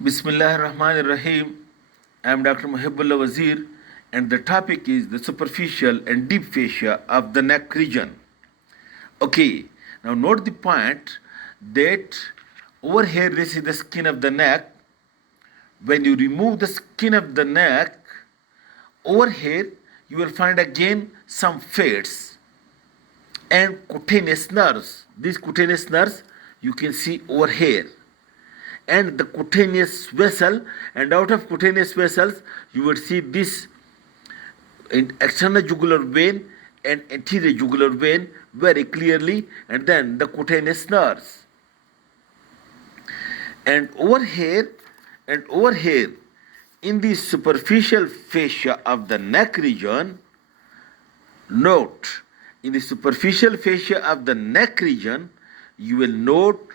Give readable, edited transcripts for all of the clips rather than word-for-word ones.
Bismillah ar-Rahman ar-Rahim. I am Dr. Mohibullah Wazir, and the topic is the superficial and deep fascia of the neck region. Okay, now note the point that over here this is the skin of the neck. When you remove the skin of the neck, over here you will find again some fats and cutaneous nerves. These cutaneous nerves you can see over here, and the cutaneous vessel, and out of cutaneous vessels you will see this external jugular vein and anterior jugular vein very clearly, and then the cutaneous nerves. And over here in the superficial fascia of the neck region, note, in the superficial fascia of the neck region you will note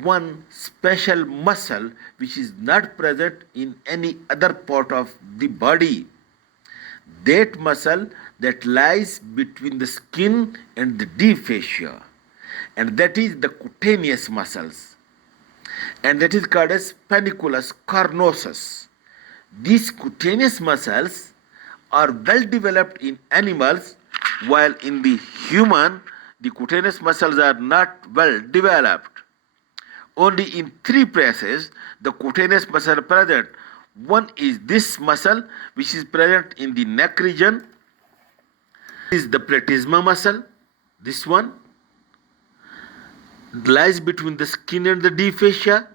one special muscle which is not present in any other part of the body. That muscle that lies between the skin and the deep fascia, and that is the cutaneous muscles, and that is called as panniculus carnosus. These cutaneous muscles are well developed in animals, while in the human the cutaneous muscles are not well developed. Only in 3 places the cutaneous muscle are present. One is this muscle which is present in the neck region. This is the platysma muscle. This one lies between the skin and the deep fascia.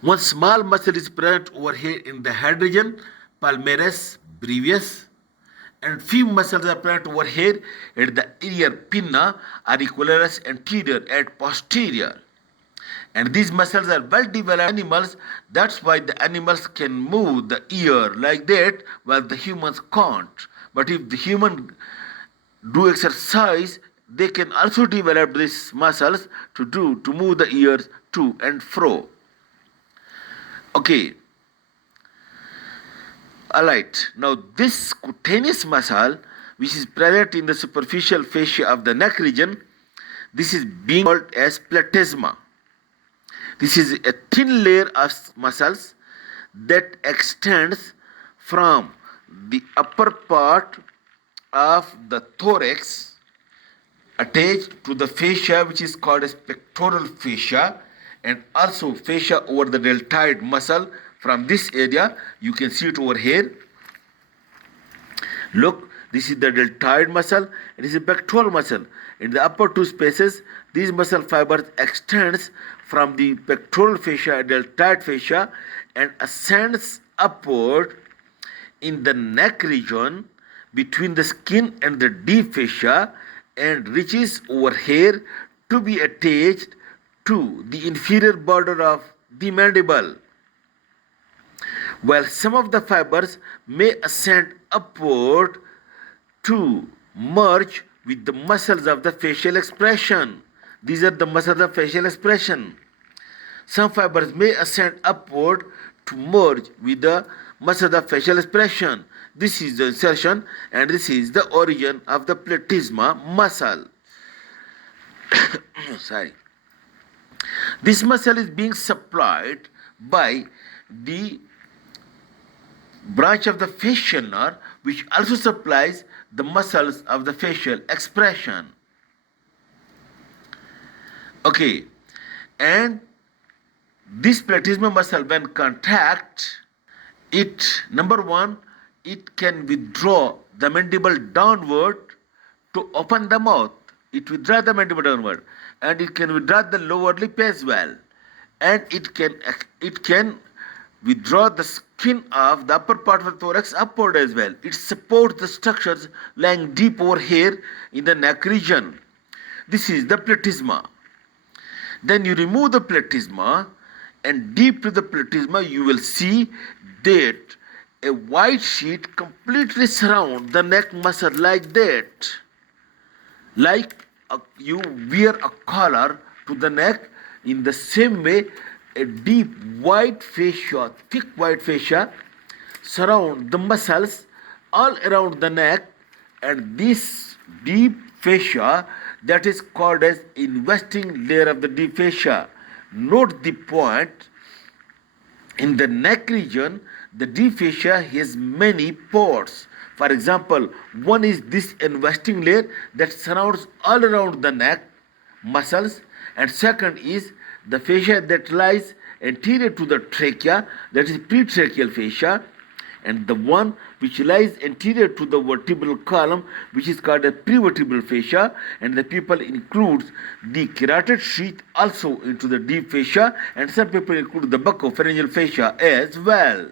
One small muscle is present over here in the head region, palmaris brevis, and few muscles are present over here at the ear pinna, auricularis anterior and posterior. And these muscles are well developed animals. That's why the animals can move the ear like that, while the humans can't. But if the human do exercise, they can also develop these muscles to move the ears to and fro. Okay. Alright. Now this cutaneous muscle, which is present in the superficial fascia of the neck region, this is being called as platysma. This is a thin layer of muscles that extends from the upper part of the thorax attached to the fascia which is called as pectoral fascia, and also fascia over the deltoid muscle. From this area you can see it over here. Look, this is the deltoid muscle and this is pectoral muscle. In the upper 2 spaces, these muscle fibers extends from the pectoral fascia and deltoid fascia and ascends upward in the neck region between the skin and the deep fascia and reaches over here to be attached to the inferior border of the mandible. While some of the fibers may ascend upward to merge with the muscles of the facial expression. These are the muscles of facial expression. Some fibers may ascend upward to merge with the muscles of facial expression. This is the insertion and this is the origin of the platysma muscle. Sorry. This muscle is being supplied by the branch of the facial nerve, which also supplies the muscles of the facial expression. Okay, and this platysma muscle when contract, it, number one, it can withdraw the mandible downward to open the mouth. It withdraws the mandible downward, and it can withdraw the lower lip as well, and it can withdraw the skin of the upper part of the thorax upward as well. It supports the structures lying deep over here in the neck region. This is the platysma. Then you remove the platysma, and deep to the platysma you will see that a white sheet completely surrounds the neck muscle like that. Like you wear a collar to the neck, in the same way a deep white fascia, thick white fascia surround the muscles all around the neck, and this deep fascia that is called as investing layer of the deep fascia. Note the point In the neck region, the deep fascia has many pores. For example, one is this investing layer that surrounds all around the neck muscles, and second is the fascia that lies anterior to the trachea, that is pretracheal fascia, and the one which lies anterior to the vertebral column, which is called a prevertebral fascia, and the people includes the carotid sheath also into the deep fascia, and some people include the buccopharyngeal fascia as well.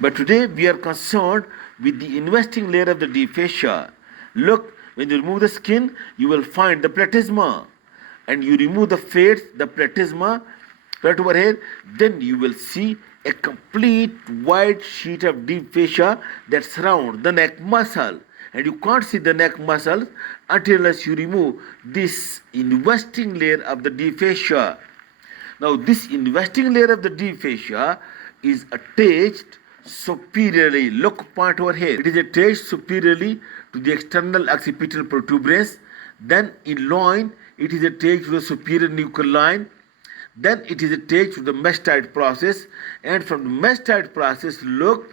But today we are concerned with the investing layer of the deep fascia. Look, when you remove the skin, you will find the platysma, and you remove the fats, the platysma, right over here, then you will see a complete white sheet of deep fascia that surrounds the neck muscle. And you can't see the neck muscle unless you remove this investing layer of the deep fascia. Now, this investing layer of the deep fascia is attached superiorly. Look, point over here. It is attached superiorly to the external occipital protuberance. Then in loin, it is attached to the superior nuchal line. Then it is attached to the mastoid process, and from the mastoid process, look,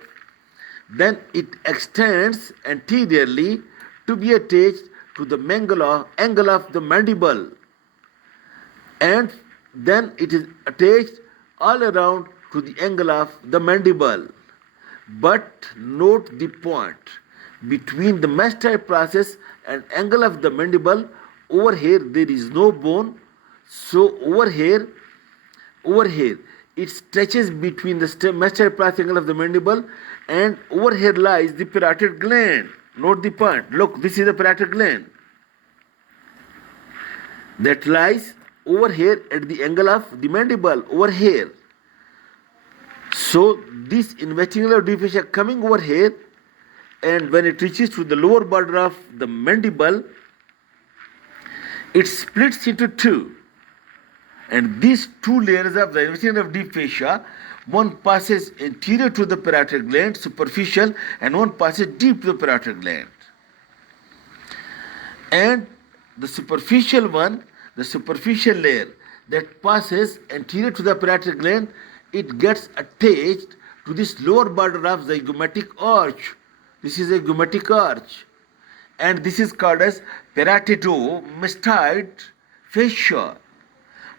then it extends anteriorly to be attached to the angle of the mandible, and then it is attached all around to the angle of the mandible. But note the point between the mastoid process and angle of the mandible. Over here there is no bone, so over here it stretches between the mastoid process angle of the mandible, and over here lies the parotid gland. Note the point. Look, this is the parotid gland that lies over here at the angle of the mandible over here. So this investigative deep fascia coming over here, and when it reaches to the lower border of the mandible, it splits into two. And these two layers of the investigative deep fascia, one passes anterior to the parotid gland, superficial, and one passes deep to the parotid gland. And the superficial one, the superficial layer that passes anterior to the parotid gland, it gets attached to this lower border of the zygomatic arch. This is a zygomatic arch, and this is called as parotidomastoid fascia.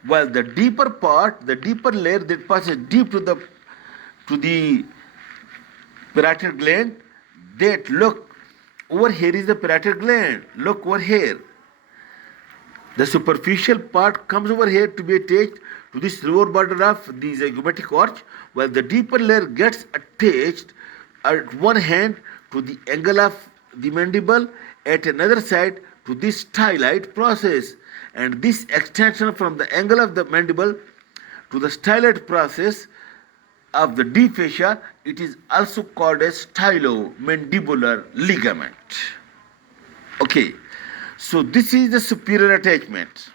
While the deeper part, the deeper layer that passes deep to the parotid gland, that look, over here is the parotid gland. Look over here. The superficial part comes over here to be attached to this lower border of the zygomatic arch, while the deeper layer gets attached at one hand to the angle of the mandible, at another side to this styloid process. And this extension from the angle of the mandible to the styloid process of the deep fascia, it is also called as stylomandibular ligament. Okay, so this is the superior attachment.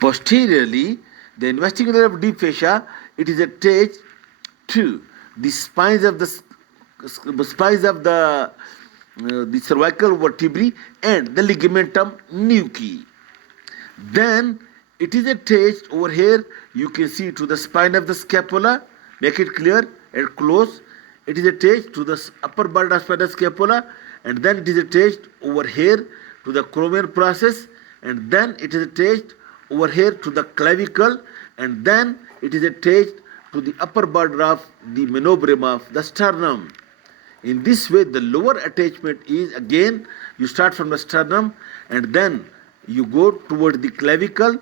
Posteriorly, the investing layer of deep fascia, it is attached to the spines of the cervical vertebrae and the ligamentum nuchae. Then it is attached over here, you can see, to the spine of the scapula. Make it clear and close. It is attached to the upper border of the scapula, and then it is attached over here to the acromion process, and then it is attached over here to the clavicle, and then it is attached to the upper border of the manubrium of the sternum. In this way, the lower attachment is, again, you start from the sternum, and then you go toward the clavicle,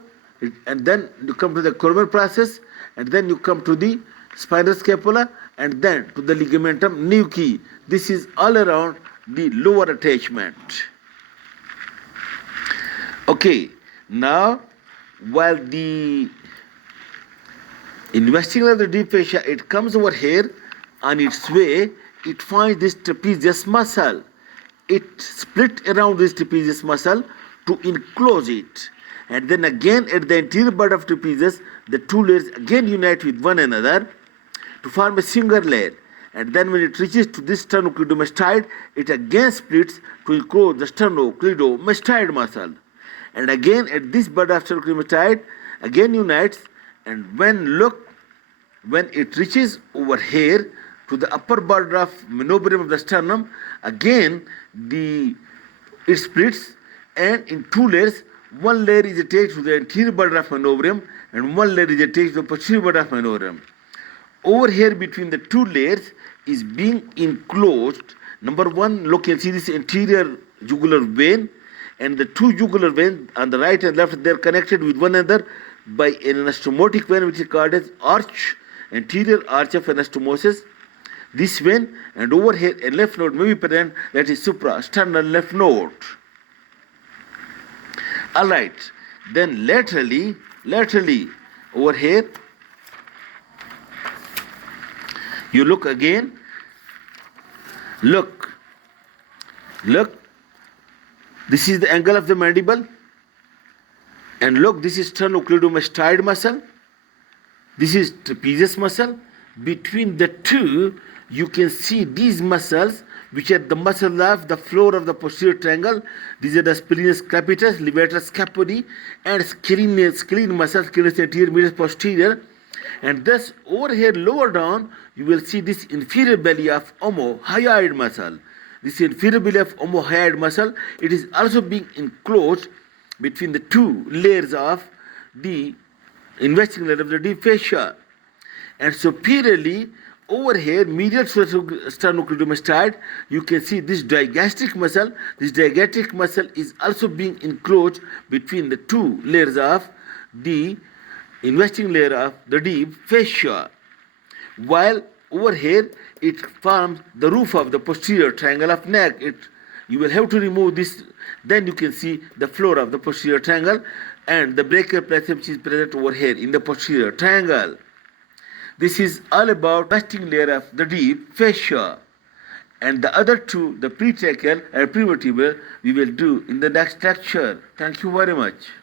and then you come to the acromion process, and then you come to the spinal scapula, and then to the ligamentum nuchae. This is all around the lower attachment. Okay, now while the investigating the deep fascia, it comes over here on its way, it finds this trapezius muscle. It split around this trapezius muscle to enclose it. And then again at the anterior part of trapezius, the two layers again unite with one another to form a single layer. And then when it reaches to this sternocleidomastoid, it again splits to enclose the sternocleidomastoid muscle. And again at this bud of sternocleidomastoid, again unites, And when it reaches over here to the upper border of manubrium of the sternum, again it splits, and in two layers. One layer is attached to the anterior border of manubrium, and one layer is attached to the posterior border of manubrium. Over here between the two layers is being enclosed. Number one, look, you can see this anterior jugular vein, and the two jugular veins on the right and left, they are connected with one another by an anastomotic vein, which is called as arch, anterior arch of anastomosis. This vein, and over here a lymph node may be present, that is suprasternal lymph node. All right. Then laterally over here, you look again. Look. This is the angle of the mandible. And look, this is sternocleidomastoid muscle. This is trapezius muscle. Between the two, you can see these muscles, which are the muscles of the floor of the posterior triangle. These are the splenius capitis, levator scapulae, and scalene muscles, scalene anterior, medius posterior. And thus, over here, lower down, you will see this inferior belly of omohyoid muscle. This inferior belly of omohyoid muscle, it is also being enclosed between the two layers of the investing layer of the deep fascia. And superiorly, over here, medial to sternocleidomastoid, you can see this digastric muscle. This digastric muscle is also being enclosed between the two layers of the investing layer of the deep fascia. While over here, it forms the roof of the posterior triangle of neck. You will have to remove this, then you can see the floor of the posterior triangle and the brachial plexus, which is present over here in the posterior triangle. This is all about investing layer of the deep fascia. And the other two, the pretracheal and prevertebral, we will do in the next lecture. Thank you very much.